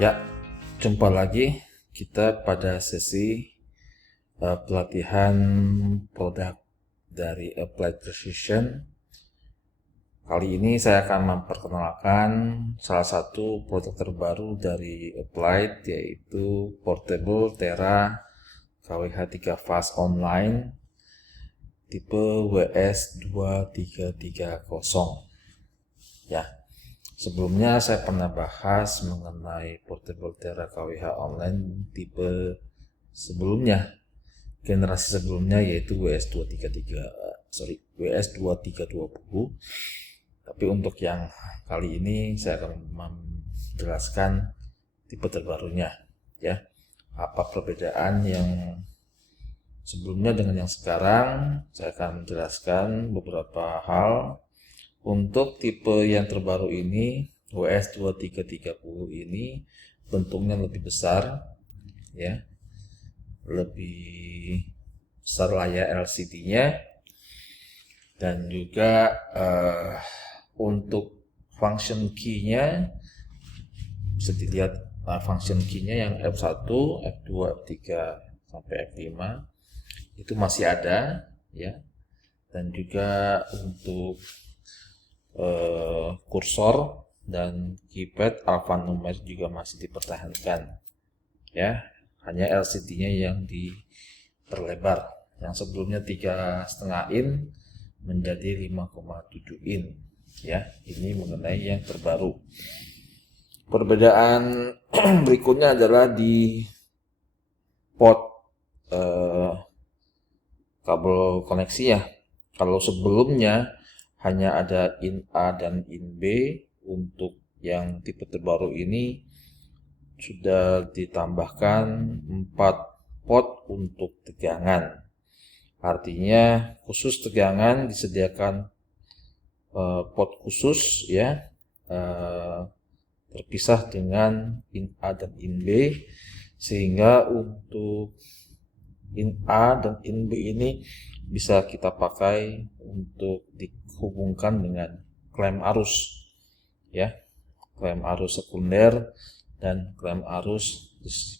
Ya, jumpa lagi kita pada sesi pelatihan produk dari Applied Precision. Kali ini saya akan memperkenalkan salah satu produk terbaru dari Applied, yaitu Portable Tera KWH 3 Fast Online tipe WS2330. Ya. Sebelumnya saya pernah bahas mengenai Portable Tera KWH Online tipe sebelumnya, generasi sebelumnya, yaitu WS2320. Tapi untuk yang kali ini saya akan menjelaskan tipe terbarunya, ya. Apa perbedaan yang sebelumnya dengan yang sekarang? Saya akan menjelaskan beberapa hal. Untuk tipe yang terbaru ini, WS2330 ini bentuknya lebih besar, ya, lebih besar layar LCD-nya, dan juga untuk function key-nya bisa dilihat, function key-nya yang F1, F2, F3 sampai F5 itu masih ada, ya, dan juga untuk kursor dan keypad alphanumeric juga masih dipertahankan, ya, hanya LCD-nya yang diperlebar, yang sebelumnya 3,5 in menjadi 5,7 in, ya. Ini mengenai yang terbaru. Perbedaan berikutnya adalah di port kabel koneksi, ya. Kalau sebelumnya hanya ada in A dan in B, untuk yang tipe terbaru ini sudah ditambahkan 4 port untuk tegangan. Artinya khusus tegangan disediakan port khusus, ya, terpisah dengan in A dan in B, sehingga untuk in A dan in B ini bisa kita pakai untuk dihubungkan dengan klem arus, ya, klem arus sekunder dan klem arus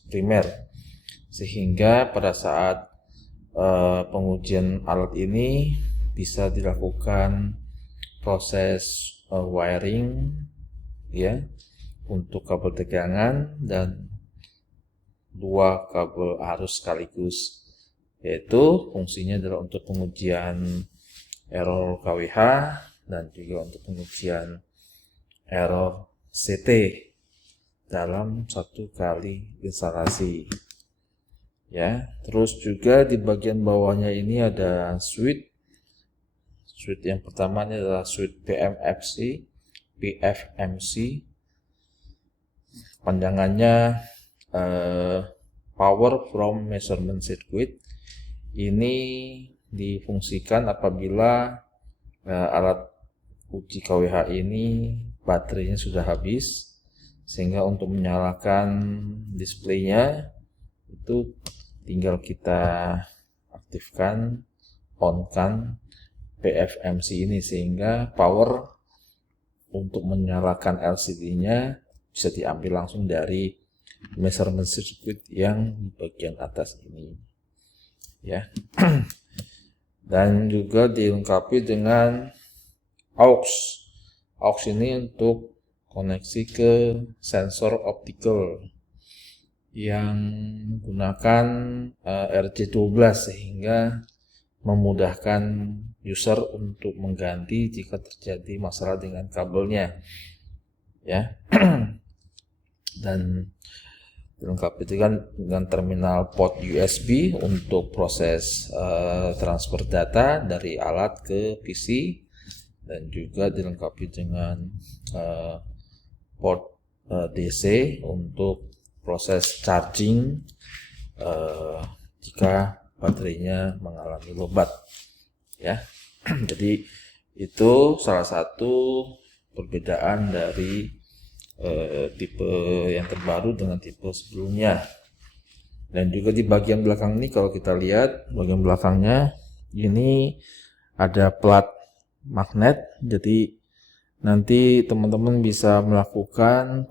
primer, sehingga pada saat pengujian alat ini bisa dilakukan proses wiring, ya, untuk kabel tegangan dan 2 kabel arus sekaligus, yaitu fungsinya adalah untuk pengujian error KWH dan juga untuk pengujian error CT dalam 1 kali instalasi, ya. Terus juga di bagian bawahnya ini ada switch yang pertama ini adalah switch PFMC, panjangannya Power from Measurement Circuit. Ini difungsikan apabila alat uji KWH ini baterainya sudah habis, sehingga untuk menyalakan displaynya itu tinggal kita aktifkan, on-kan PFMC ini, sehingga power untuk menyalakan LCD-nya bisa diambil langsung dari measurement circuit yang di bagian atas ini, ya. Dan juga dilengkapi dengan aux ini untuk koneksi ke sensor optical yang menggunakan RJ12, sehingga memudahkan user untuk mengganti jika terjadi masalah dengan kabelnya, ya. Dan dilengkapi dengan terminal port USB untuk proses transfer data dari alat ke PC, dan juga dilengkapi dengan port DC untuk proses charging jika baterainya mengalami lobat, ya. Jadi itu salah satu perbedaan dari tipe yang terbaru dengan tipe sebelumnya. Dan juga di bagian belakang ini, kalau kita lihat bagian belakangnya ini ada plat magnet, jadi nanti teman-teman bisa melakukan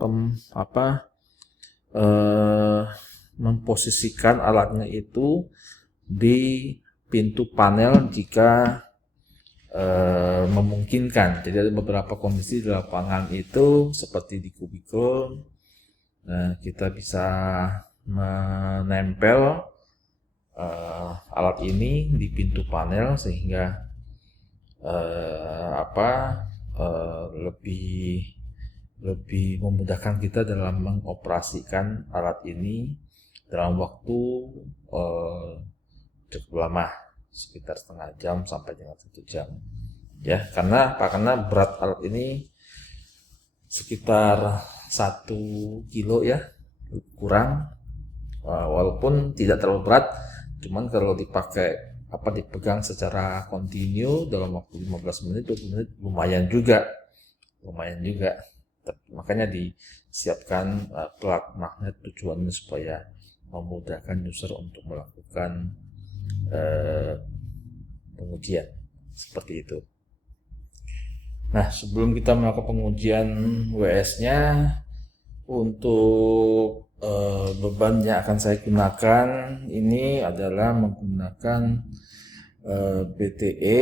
memposisikan alatnya itu di pintu panel jika memungkinkan. Jadi ada beberapa kondisi di lapangan itu seperti di kubikel. Nah, kita bisa menempel alat ini di pintu panel sehingga lebih memudahkan kita dalam mengoperasikan alat ini dalam waktu cukup lama, sekitar setengah jam sampai dengan 1 jam. Ya, karena berat alat ini sekitar 1 kilo ya, kurang, walaupun tidak terlalu berat, cuman kalau dipegang secara kontinu dalam waktu 15 menit 20 menit lumayan juga. Makanya disiapkan plat magnet, tujuannya supaya memudahkan user untuk melakukan pengujian seperti itu. Nah, sebelum kita melakukan pengujian WS-nya, untuk beban yang akan saya gunakan ini adalah menggunakan BTE.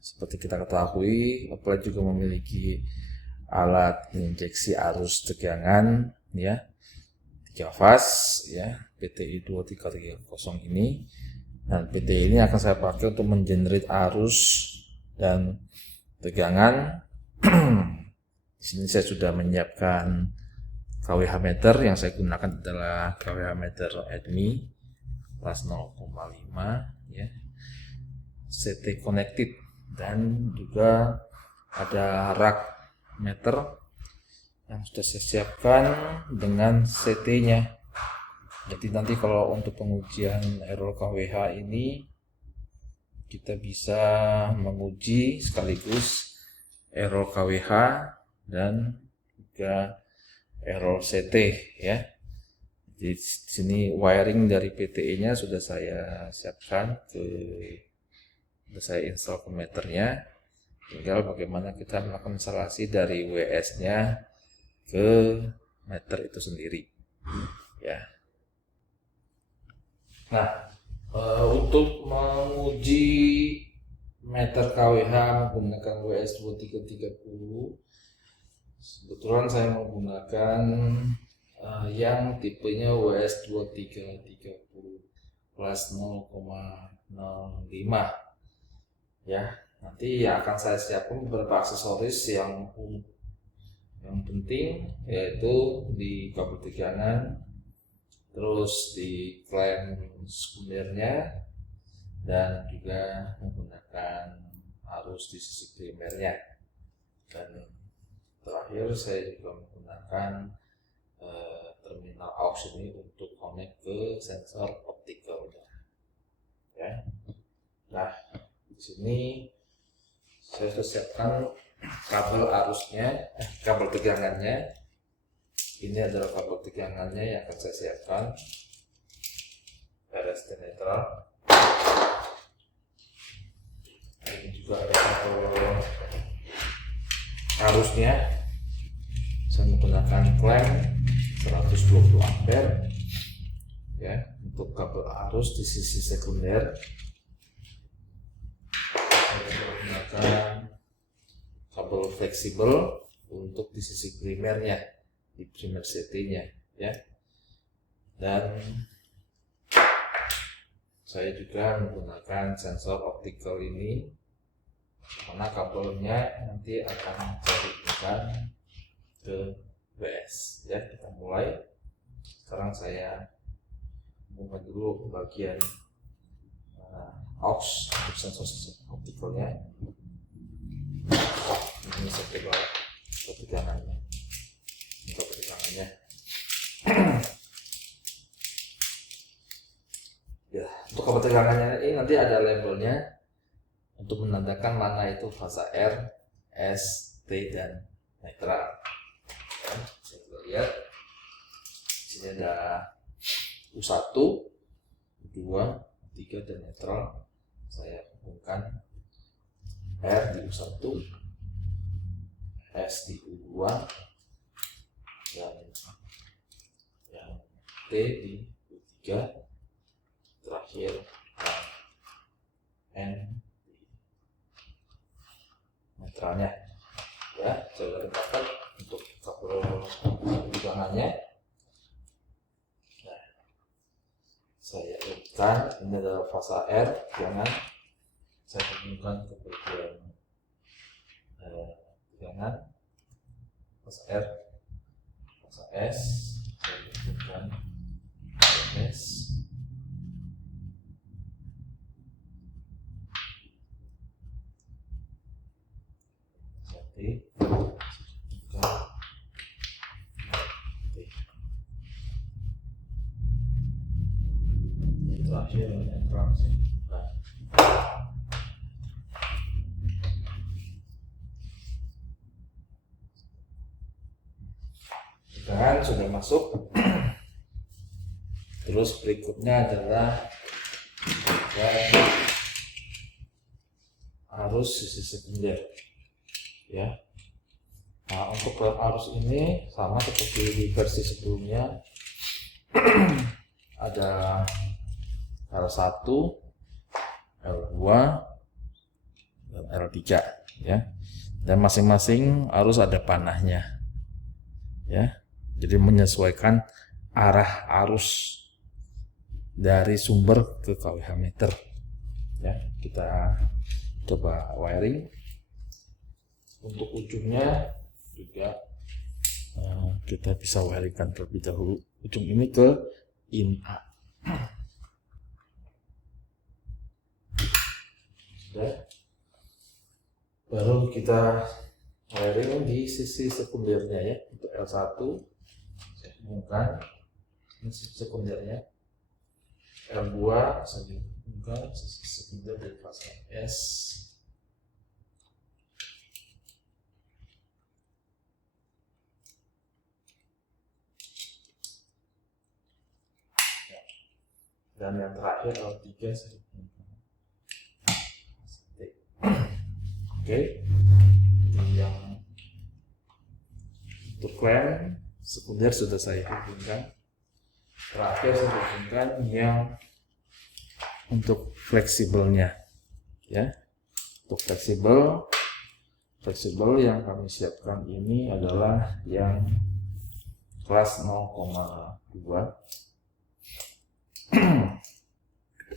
Seperti kita ketahui, Applied juga memiliki alat injeksi arus tegangan ya, 3 fase ya, BTE 2330 ini. Dan BTE ini akan saya pakai untuk mengenerate arus dan tegangan. Di sini saya sudah menyiapkan kWh meter. Yang saya gunakan adalah kWh meter ADMI kelas 0,5 ya, CT connected, dan juga ada rak meter yang sudah saya siapkan dengan CT-nya. Jadi nanti kalau untuk pengujian error kWh ini kita bisa menguji sekaligus error kWh dan juga error CT ya. Di sini wiring dari PTE-nya sudah saya siapkan, sudah saya install ke meternya. Tinggal bagaimana kita melakukan instalasi dari WS-nya ke meter itu sendiri ya. Nah, untuk menguji meter kWh menggunakan WS 2330, kebetulan saya menggunakan yang tipenya WS 2330 plus 0,05 ya. Nanti yang akan saya siapkan beberapa aksesoris yang penting, yaitu di kabel tegangan, terus di klem sekundernya, dan juga menggunakan arus di sisi primernya. Dan terakhir saya juga menggunakan terminal aux ini untuk connect ke sensor optical ya. Nah, di sini saya sudah siapkan kabel arusnya, kabel tegangannya. Ini adalah kabel tegangannya yang akan saya siapkan, RST netral. Ini juga ada kabel arusnya. Saya menggunakan klem 120 ampere ya untuk kabel arus di sisi sekunder. Saya menggunakan kabel fleksibel untuk di sisi primernya, di primer CT-nya ya. Dan saya juga menggunakan sensor optical ini karena kabelnya nanti akan saya hubungkan ke WS ya. Kita mulai. Sekarang saya hubungkan dulu bagian aux untuk sensor opticalnya. Ini saya coba tegangannya. Ya, untuk kabel tegangannya ini nanti ada labelnya untuk menandakan mana itu fase R, S, T, dan netral. Ya, saya coba lihat. Di sini ada U1, U2, U3, dan netral. Saya hubungkan R di U1, S di U2, dan yang T di U3, terakhir N netralnya. Ya, saya letakkan untuk kabel pegangannya. Nah, saya letakkan ini adalah fase R, jangan saya hubungkan ke bagian tegangan fase R, fase S, saya hubungkan ke S. Terakhir netral. Tegangan sudah masuk. Terus berikutnya adalah arus sisi sekunder. Ya. Nah, untuk arus ini sama seperti di versi sebelumnya. Ada L1, L2, dan L3 ya. Dan masing-masing arus ada panahnya. Ya. Jadi menyesuaikan arah arus dari sumber ke kWh meter. Ya, kita coba wiring. Untuk ujungnya juga kita bisa wiringkan terlebih dahulu. Ujung ini ke in A. Sudah. Baru kita wiring di sisi sekundernya ya. Untuk L1 saya hubungkan ini sisi sekundernya. L2 saya hubungkan sisi sekunder dari fase S. Dan yang terakhir L3 saya hubungkan. Oke. Yang untuk klem sekunder sudah saya hubungkan. Terakhir saya hubungkan yang untuk fleksibelnya ya. Untuk fleksibel yang kami siapkan ini adalah yang kelas 0,2.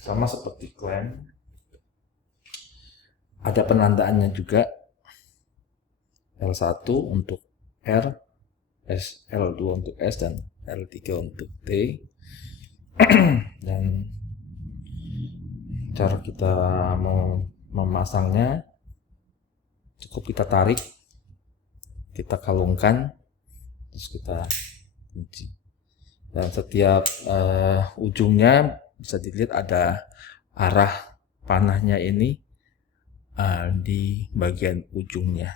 Sama seperti klem, ada penandaannya juga. L1 untuk R, L2 untuk S, dan L3 untuk T. Dan cara kita mau memasangnya, cukup kita tarik, kita kalungkan, terus kita kunci. Dan setiap ujungnya bisa dilihat ada arah panahnya ini di bagian ujungnya.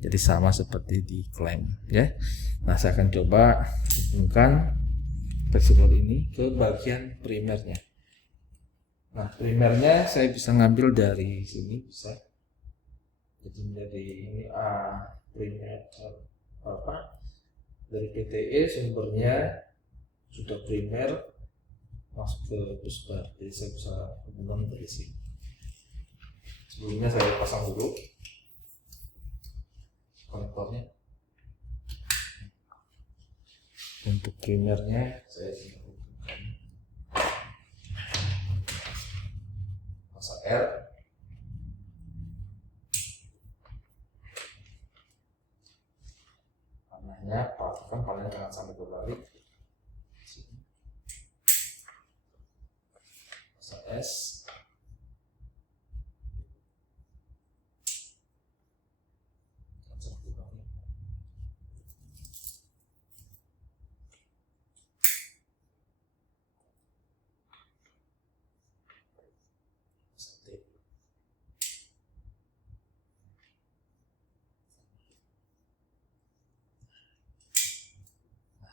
Jadi sama seperti di klem ya. Nah, saya akan coba hubungkan fleksibel ini ke bagian primernya. Nah, primernya saya bisa ngambil dari sini, bisa. Jadi dari ini primer dari PTE sumbernya sudah primer masuk ke busbar, jadi saya bisa hubungan dari sini. Sebelumnya saya pasang dulu konektornya. Untuk primernya saya hubungkan fase R, panahnya pastikan panahnya jangan sampai berbalik. Fase S,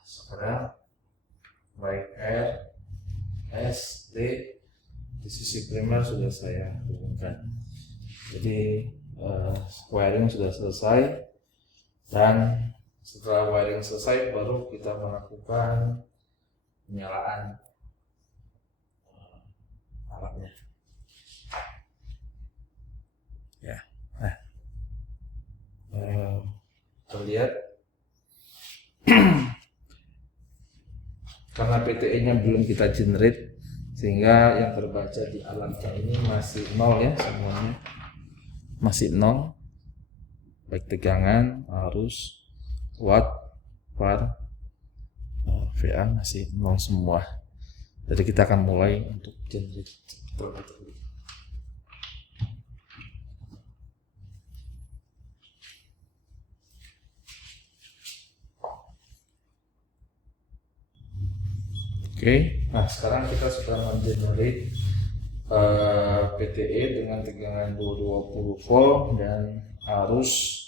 sekarang baik R, S, T di sisi primer sudah saya hubungkan. Jadi wiring sudah selesai, dan setelah wiring selesai baru kita melakukan penyalaan alatnya. Ya, nah, terlihat karena PTE-nya belum kita generate, sehingga yang terbaca di alatnya ini masih 0 ya, semuanya masih 0, baik tegangan, arus, watt, var, VA masih 0 semua. Jadi kita akan mulai untuk generate terlebih dahulu. Oke, nah sekarang kita sudah mengenerate PTE dengan tegangan 220 volt dan arus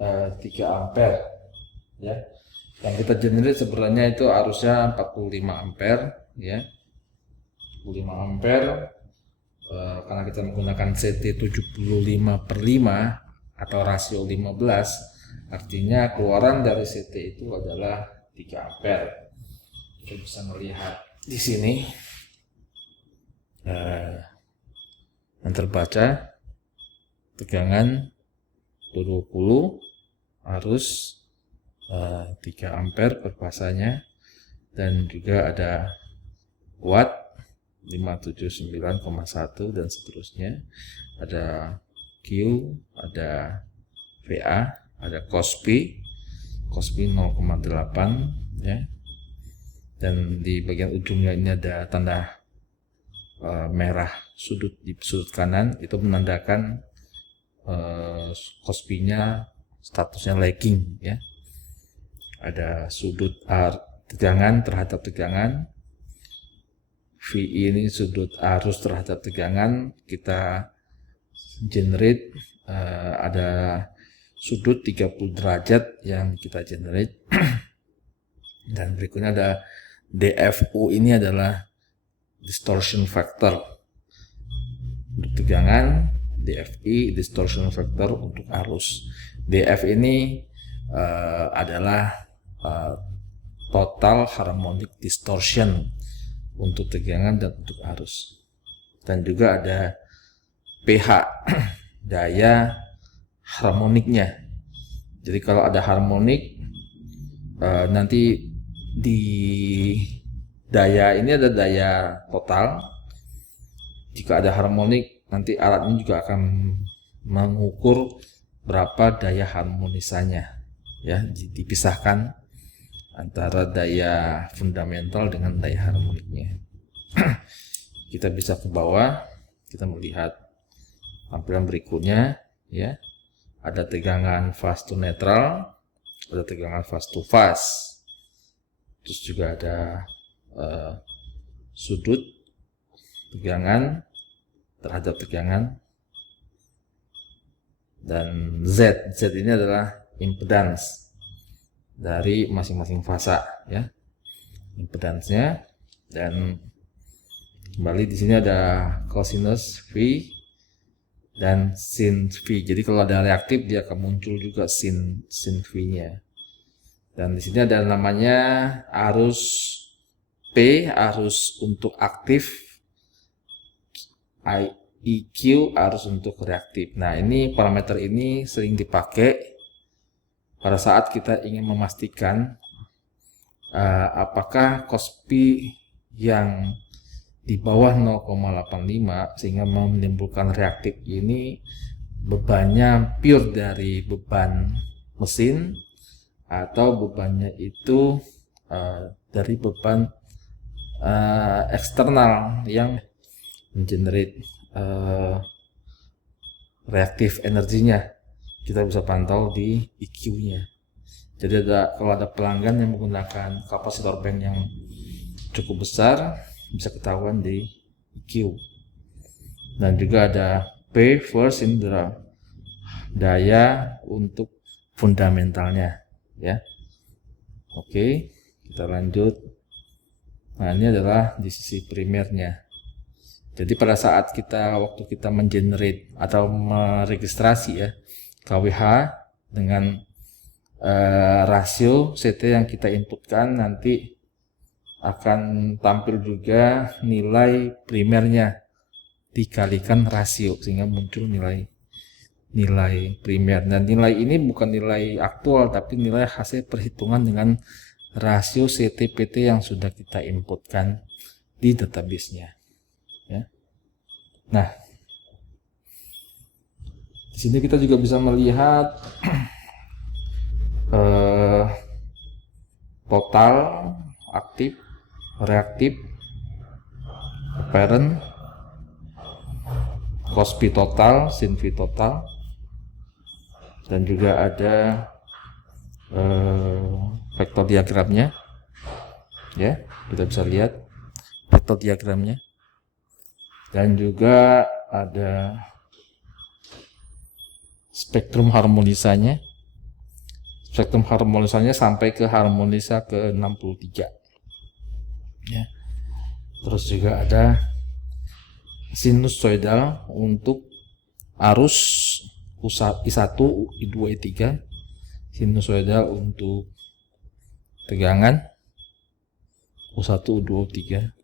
3 ampere ya. Yang kita generate sebenarnya itu arusnya 45 ampere ya. 45 ampere karena kita menggunakan CT 75/5 atau rasio 15, artinya keluaran dari CT itu adalah 3 ampere. Kita bisa melihat di sini yang terbaca tegangan 220, arus 3 ampere per fasanya, dan juga ada watt 579,1 dan seterusnya. Ada Q, ada VA, ada cospi 0,8 ya. Dan di bagian ujungnya ini ada tanda merah sudut di sudut kanan, itu menandakan cospi-nya statusnya lagging ya. Ada sudut tegangan terhadap tegangan, VI ini sudut arus terhadap tegangan. Kita generate ada sudut 30 derajat yang kita generate. Dan berikutnya ada DFU, ini adalah distortion factor untuk tegangan, DFI distortion factor untuk arus. DF ini adalah total harmonic distortion untuk tegangan dan untuk arus. Dan juga ada pH, daya harmoniknya. Jadi kalau ada harmonik, nanti di daya ini ada daya total. Jika ada harmonik, nanti alat ini juga akan mengukur berapa daya harmonisanya ya, dipisahkan antara daya fundamental dengan daya harmoniknya. Kita bisa ke bawah, kita melihat tampilan berikutnya ya. Ada tegangan fast to neutral, ada tegangan fast to fast. Terus juga ada sudut tegangan terhadap tegangan, dan Z ini adalah impedans dari masing-masing fasa ya, impedansnya. Dan kembali di sini ada cosinus V dan sin V. Jadi kalau ada reaktif dia akan muncul juga sin V-nya. Dan di sini ada namanya arus P, arus untuk aktif, IQ, arus untuk reaktif. Nah, ini parameter ini sering dipakai pada saat kita ingin memastikan apakah cospi yang di bawah 0,85 sehingga menimbulkan reaktif ini bebannya pure dari beban mesin, atau bebannya itu dari beban eksternal yang mengenerate reaktif energinya. Kita bisa pantau di EQ-nya. Jadi kalau ada pelanggan yang menggunakan kapasitor bank yang cukup besar, bisa ketahuan di EQ. Dan juga ada P, force, ini adalah daya untuk fundamentalnya ya. Oke, kita lanjut. Nah, ini adalah di sisi primernya. Jadi pada saat waktu kita mengenerate atau meregistrasi ya kWh dengan rasio CT yang kita inputkan, nanti akan tampil juga nilai primernya dikalikan rasio sehingga muncul nilai primer, dan nilai ini bukan nilai aktual tapi nilai hasil perhitungan dengan rasio CT/PT yang sudah kita inputkan di database-nya ya. Nah, di sini kita juga bisa melihat total, aktif, reaktif, apparent, cost P total, sin V total, dan juga ada vektor diagramnya ya, kita bisa lihat vektor diagramnya, dan juga ada spektrum harmonisanya sampai ke harmonisa ke 63 ya. Terus juga ada sinusoidal untuk arus I1, I2, I3, sinusoidal untuk tegangan U1, U2, U3,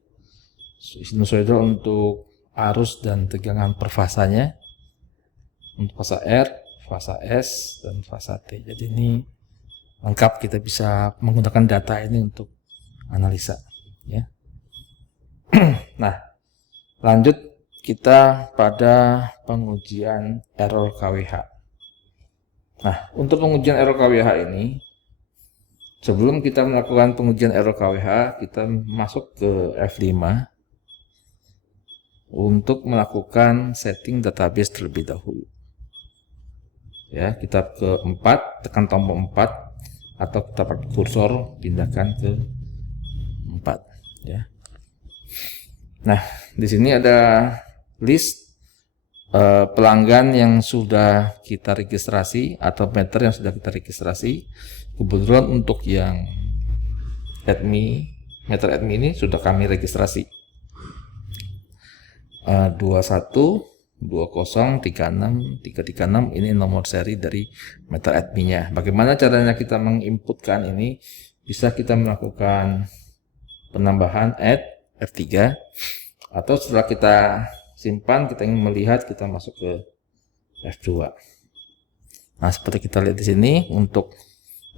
sinusoidal untuk arus dan tegangan per fasanya, untuk fasa R, fasa S, dan fasa T. Jadi ini lengkap, kita bisa menggunakan data ini untuk analisa ya. Nah, lanjut kita pada pengujian error KWH. Nah, untuk pengujian error KWH ini, sebelum kita melakukan pengujian error KWH, kita masuk ke F5 untuk melakukan setting database terlebih dahulu. Ya, kita ke 4, tekan tombol 4, atau kita pakai kursor pindahkan ke 4 ya. Nah, di sini ada list pelanggan yang sudah kita registrasi atau meter yang sudah kita registrasi. Kebetulan untuk yang meter admin ini sudah kami registrasi 21 20 36 336, ini nomor seri dari meter adminnya. Bagaimana caranya kita menginputkan ini? Bisa kita melakukan penambahan add F3, atau setelah kita simpan kita ingin melihat, kita masuk ke F2. Nah, seperti kita lihat di sini, untuk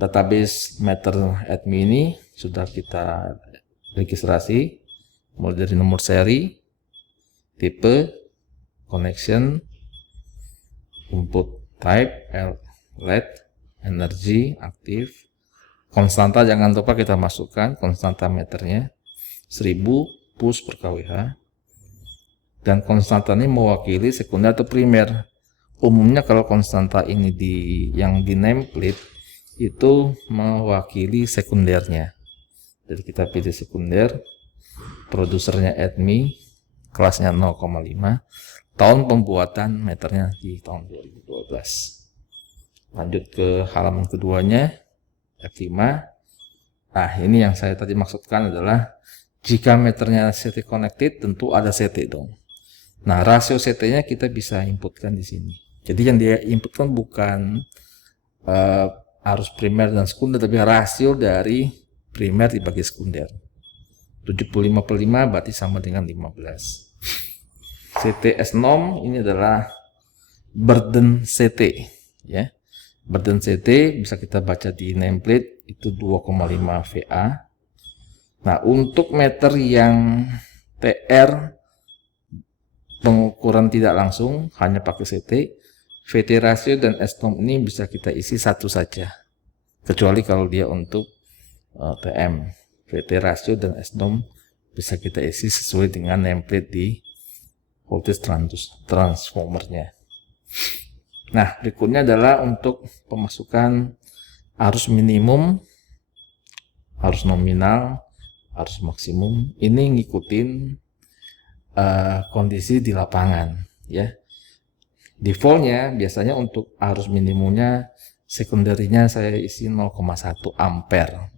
database meter admin ini sudah kita registrasi mulai dari nomor seri, tipe, connection, input type, LED, energi, aktif, konstanta jangan lupa kita masukkan konstanta meternya 1000 push per kWh, dan konstanta ini mewakili sekunder atau primer. Umumnya kalau konstanta ini yang di nameplate itu mewakili sekundernya, jadi kita pilih sekunder, produsernya admin, kelasnya 0,5, tahun pembuatan meternya di tahun 2012. Lanjut ke halaman keduanya, F5. Nah, ini yang saya tadi maksudkan adalah jika meternya CT connected, tentu ada CT dong. Nah, rasio CT-nya kita bisa inputkan di sini. Jadi yang dia inputkan bukan arus primer dan sekunder, tapi rasio dari primer dibagi sekunder. 75/5 berarti sama dengan 15. CT S-norm ini adalah burden CT ya. Burden CT bisa kita baca di nameplate itu 2,5 VA. Nah, untuk meter yang TR pengukuran tidak langsung hanya pakai CT, VT rasio dan S-norm ini bisa kita isi satu saja, kecuali kalau dia untuk TM. VT rasio dan S-norm bisa kita isi sesuai dengan nameplate di voltage transformernya. Nah, berikutnya adalah untuk pemasukan arus minimum, arus nominal, arus maksimum. Ini ngikutin kondisi di lapangan ya. Defaultnya biasanya untuk arus minimumnya, sekunderinya saya isi 0,1 ampere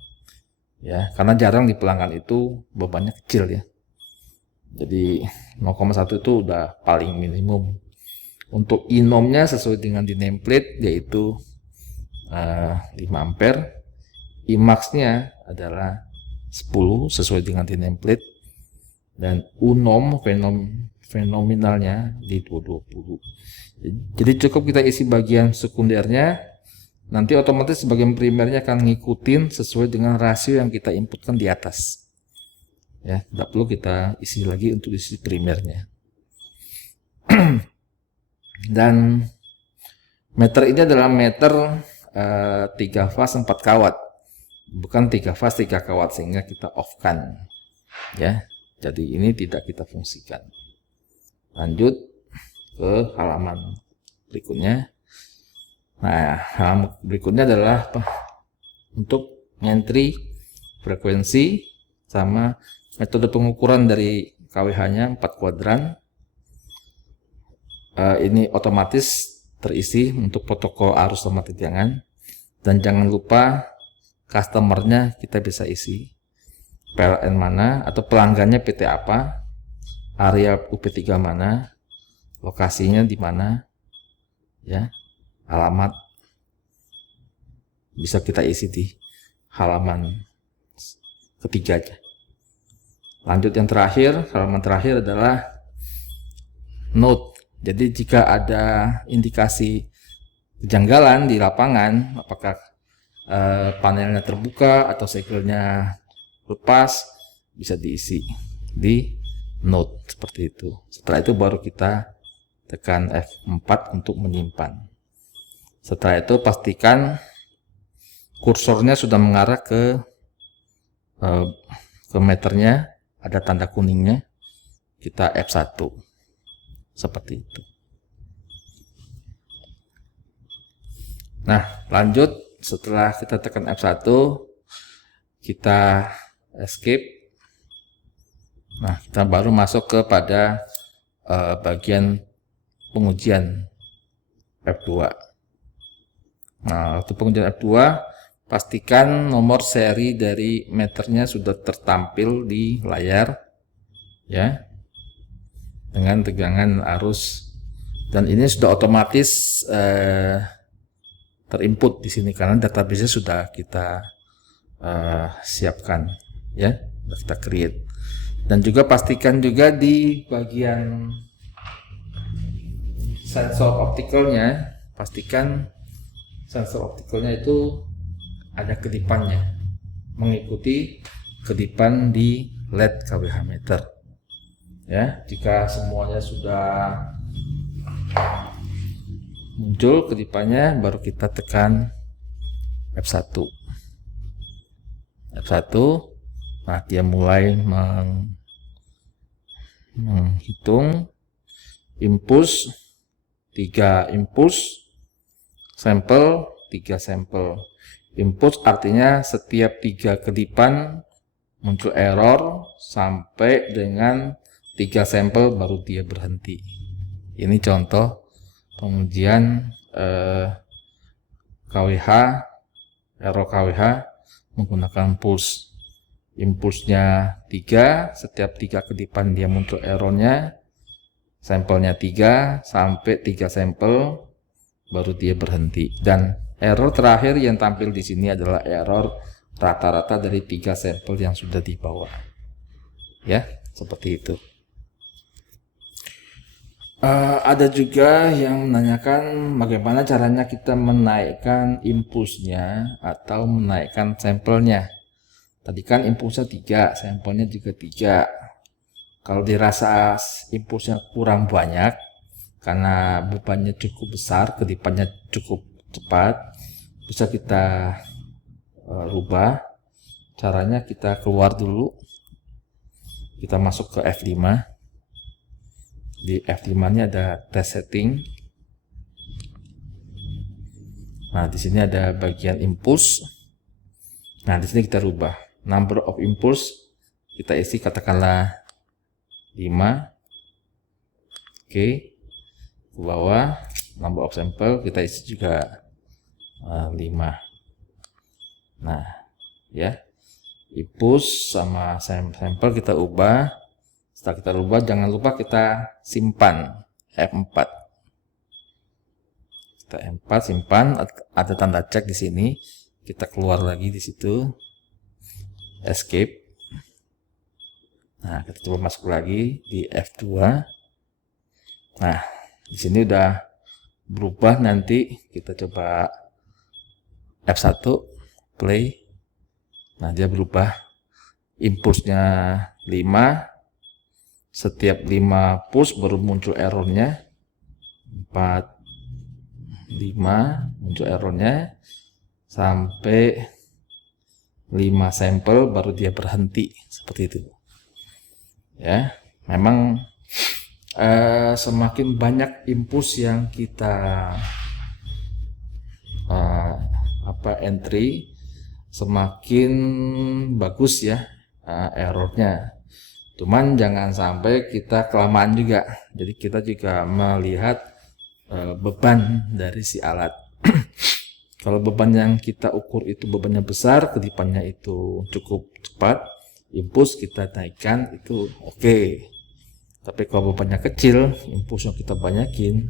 ya, karena jarang di pelanggan itu bebannya kecil ya. Jadi 0,1 itu udah paling minimum. Untuk inomnya sesuai dengan di nameplate yaitu 5 ampere. Imaxnya adalah 10 sesuai dengan di nameplate, dan unom fenomenalnya di 220. Jadi cukup kita isi bagian sekundernya, nanti otomatis bagian primernya akan ngikutin sesuai dengan rasio yang kita inputkan di atas. Ya, tidak perlu kita isi lagi untuk isi primernya. Dan meter ini adalah meter 3 fase 4 kawat, bukan 3 fase 3 kawat, sehingga kita off kan, ya. Jadi ini tidak kita fungsikan. Lanjut ke halaman berikutnya. Nah, halaman berikutnya adalah untuk entry frekuensi sama metode pengukuran dari KWH-nya 4 kuadran. Ini otomatis terisi untuk protokol arus sama tegangan, dan jangan lupa customernya kita bisa isi PLN mana atau pelanggannya PT apa, area UP3 mana, lokasinya di mana, ya, alamat bisa kita isi di halaman ketiga aja. Lanjut yang terakhir, halaman terakhir adalah note. Jadi jika ada indikasi kejanggalan di lapangan, apakah panelnya terbuka atau segelnya lepas, bisa diisi di note seperti itu. Setelah itu baru kita tekan F4 untuk menyimpan. Setelah itu pastikan kursornya sudah mengarah ke meternya, ada tanda kuningnya, kita F1 seperti itu. Nah, lanjut setelah kita tekan F1, kita escape. Nah, kita baru masuk kepada bagian pengujian F2. Nah, untuk pengujian F2, pastikan nomor seri dari meternya sudah tertampil di layar, ya, dengan tegangan arus, dan ini sudah otomatis terinput di sini karena database sudah kita siapkan, ya, sudah kita create. Dan juga pastikan juga di bagian sensor optikalnya, pastikan sensor optikalnya itu ada kedipannya, mengikuti kedipan di LED KWH meter. Ya, jika semuanya sudah muncul kedipannya, baru kita tekan F1. F1, nah dia mulai menghitung impuls, 3 impuls, sampel 3 sampel. Impuls artinya setiap 3 kedipan muncul error sampai dengan 3 sampel baru dia berhenti. Ini contoh pengujian KWH, error KWH menggunakan puls. Impulsnya 3, setiap 3 kedipan dia muncul errornya, sampelnya 3 sampai 3 sampel baru dia berhenti. Dan error terakhir yang tampil di sini adalah error rata-rata dari 3 sampel yang sudah dibawa. Ya, seperti itu. Ada juga yang menanyakan bagaimana caranya kita menaikkan impulsnya atau menaikkan sampelnya. Tadi kan impulsnya 3, sampelnya juga 3. Kalau dirasa impulsnya kurang banyak karena bebannya cukup besar, kedipannya cukup cepat, bisa kita rubah. Caranya kita keluar dulu, kita masuk ke F5. Di F5 nya ada test setting. Nah, di sini ada bagian impuls. Nah, di sini kita rubah number of impulse, kita isi katakanlah 5. Oke. Ke bawah number of sample kita isi juga 5. Nah, ya. Impuls sama sampel kita ubah. Setelah kita ubah, jangan lupa kita simpan F4. Kita F4 simpan, ada tanda cek di sini. Kita keluar lagi di situ. escape. Nah, kita coba masuk lagi di F2. Nah, di sini udah berubah, nanti kita coba F1 play. Nah, dia berubah, impulsnya 5, setiap 5 push baru muncul errornya. 4, 5 muncul errornya sampai 5 sampel baru dia berhenti, seperti itu ya. Memang semakin banyak impuls yang kita entry, semakin bagus ya errornya. Cuman jangan sampai kita kelamaan juga, jadi kita juga melihat beban dari si alat. Kalau beban yang kita ukur itu bebannya besar, kedipannya itu cukup cepat, impuls kita naikkan, itu oke. Tapi kalau bebannya kecil, impuls yang kita banyakin,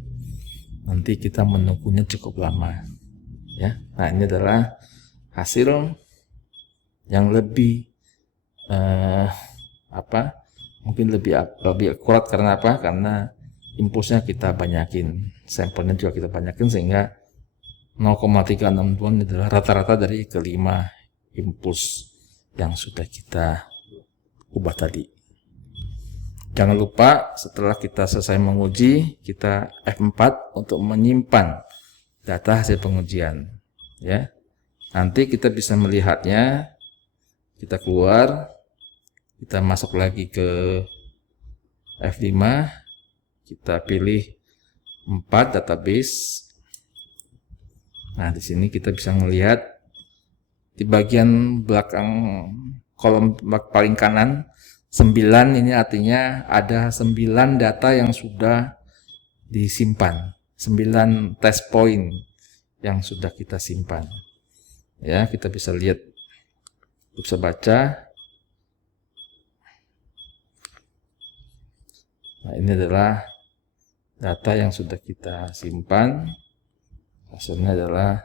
nanti kita menunggunya cukup lama ya. Nah, ini adalah hasil yang lebih mungkin lebih akurat. Karena apa? Karena impulsnya kita banyakin, sampelnya juga kita banyakin, sehingga 0,362 adalah rata-rata dari kelima impuls yang sudah kita ubah tadi. Jangan lupa setelah kita selesai menguji, kita F4 untuk menyimpan data hasil pengujian ya. Nanti kita bisa melihatnya. Kita keluar, kita masuk lagi ke F5, kita pilih 4 database. Nah, di sini kita bisa melihat di bagian belakang kolom paling kanan 9, ini artinya ada 9 data yang sudah disimpan, 9 test point yang sudah kita simpan ya. Kita bisa lihat, bisa baca. Nah, ini adalah data yang sudah kita simpan. Hasilnya adalah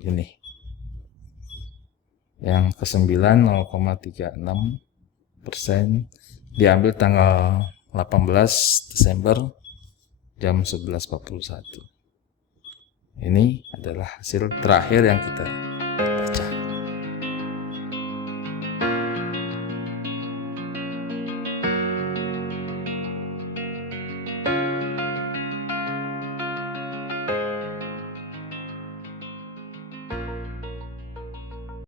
ini, yang ke-9 0,36%, diambil tanggal 18 Desember jam 11.41. Ini adalah hasil terakhir yang kita